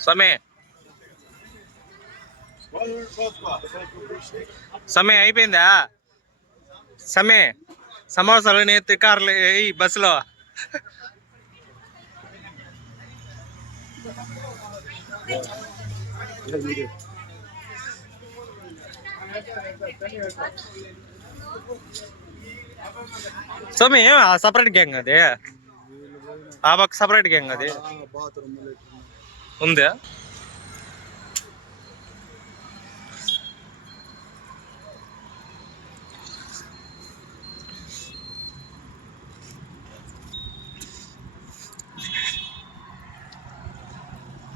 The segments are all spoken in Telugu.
समय समय అయిపోయిందా समय సమోసాలు నేతి కార్లు ఈ బస్సులో समय సపరేట్ గ్యాంగ్ అది ఆ పక్క సపరేట్ గ్యాంగ్ అది ఉందా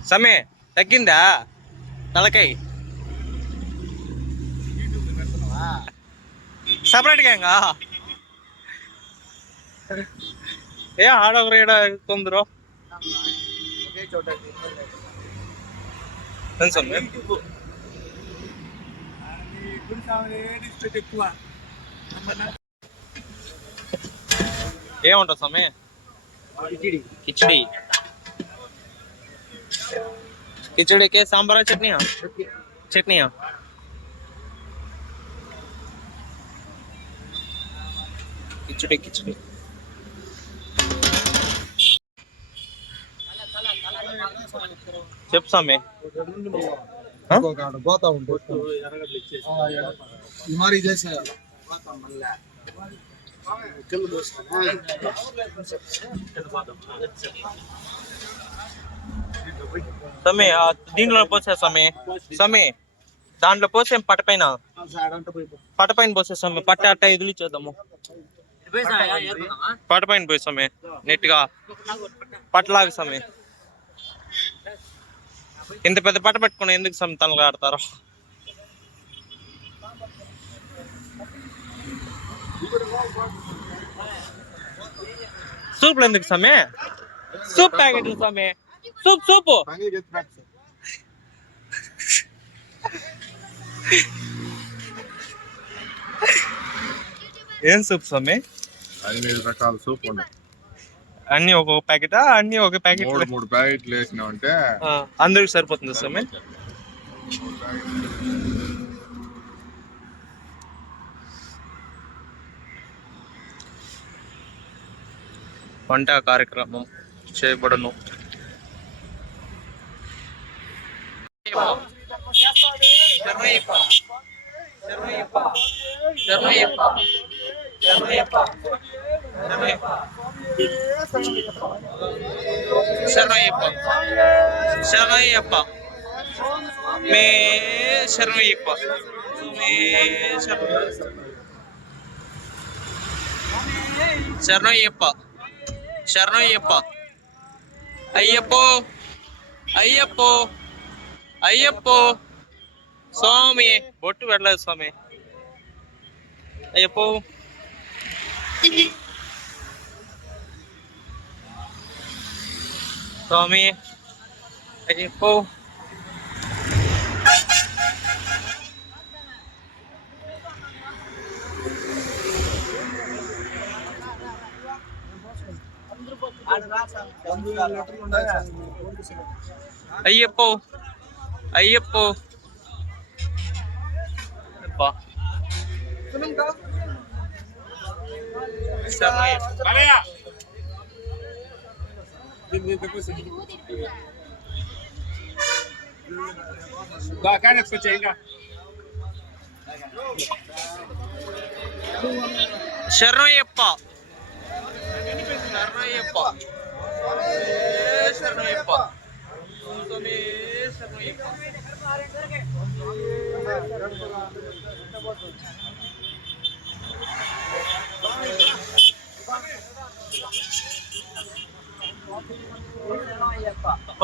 समय తగ్గిందా తలకాయ సపరేట్ గ్యాంగా ఏ ఆడొకరు ఈడ కొందరు ఏముంటుంది స్వామి కిచడి खिचड़ी के सांभर चटनिया चटनिया खिचड़ी खिचड़ी చెప్ సమే పోతా ఉంటుంది మరి చేసే समय దీంట్లో పోసే समय समय దాంట్లో పోసే పట్ట పైన పోసే समय పట్ట అట్ట ఇదిలి చేద్దాము పట్ట పైన పోయి समय నెట్ గా పట్టలాగా समय ఇంత పెద్ద పట్ట పెట్టుకుని ఎందుకు समय తనగా ఆడతారు సూప్లు ఎందుకు समय సూప్ ప్యాకెట్లు समय सूप सूप ఏం సూప్ స్వామి అన్ని రకాల సూప్ ఉన్నాయి అన్ని ఒక ప్యాకెటా అన్ని ఒక ప్యాకెట్ మూడు ప్యాకెట్లు వేసినామంటే అందరికి సరిపోతుంది స్వామి వంట కార్యక్రమం చేయబడను శరణయ్యప్ప మే శరణయ్యప్ప శరణయ్యప్ప శరణయ్యప్ప అయ్యప్పో అయ్యప్పో అయ్యప్పో స్వామి బొట్టు పెట్టలేదు స్వామి అయ్యప్పో స్వామి అయ్యప్పో అయ్యప్పో అయ్యప్పో శరణయ్యప్ప శరణయ్యప్ప శరణయ్యప్ప శరణయ్యప్ప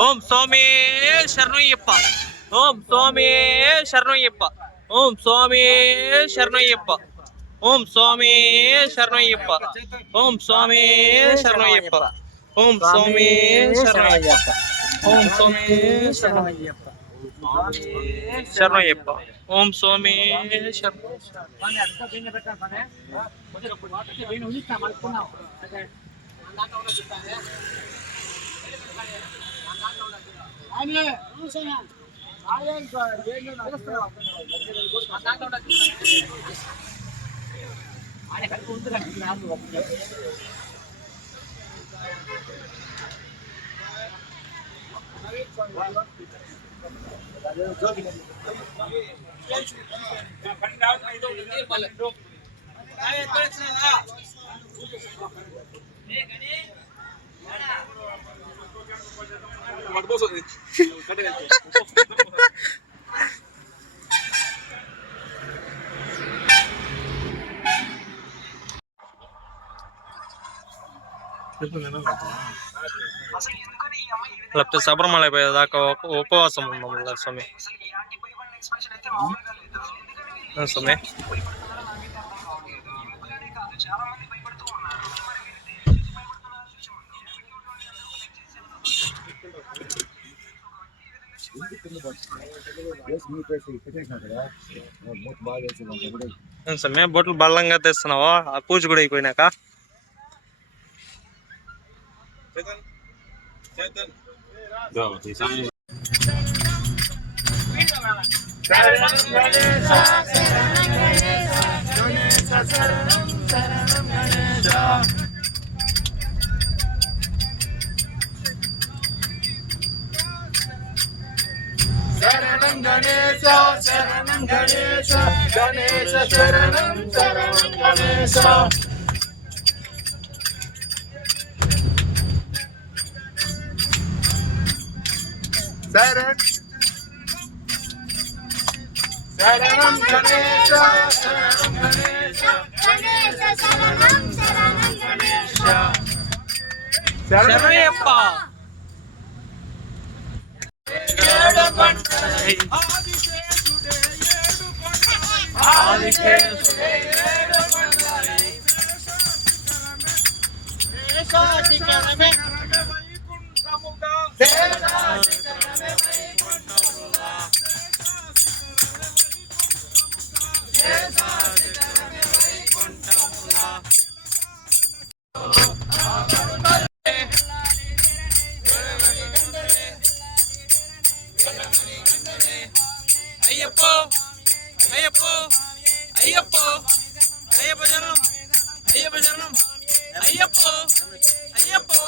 ఓం స్వామి శరణయ్యప్ప. ఓం స్వామి శరణయ్యప్ప. ఓం స్వామి శరణయ్యప్ప. ఓం స్వామి శరణయ్యప్ప. ఓం స్వామి శరణయ్యప్ప. ఓం స్వామి శరణయ్యప్ప. ఓం స్వామి శరణయ్యప్ప. శరణయ్యప్ప. ఓం స్వామి లేకపోతే శబరిమల అయిపోయేదాకా ఉపవాసం ఉన్నాం కదా స్వామి. స్వామి స్వామి బొట్లు బల్లంగా తెస్తున్నావా ఆ పూజ కూడా అయిపోయినాక? శరణం గణేశ శరణం గణేశ గణేశ శరణం శరణం గణేశ శరణం గణేశ శరణం గణేశ గణేశ శరణం శరణం గణేశ శరణయ్యప్ప. అయ్యప్పో అయ్యప్పో అయ్యప్పో అయ్యప్ప శరణం అయ్యప్ప శరణం అయ్యప్పో అయ్యప్పో.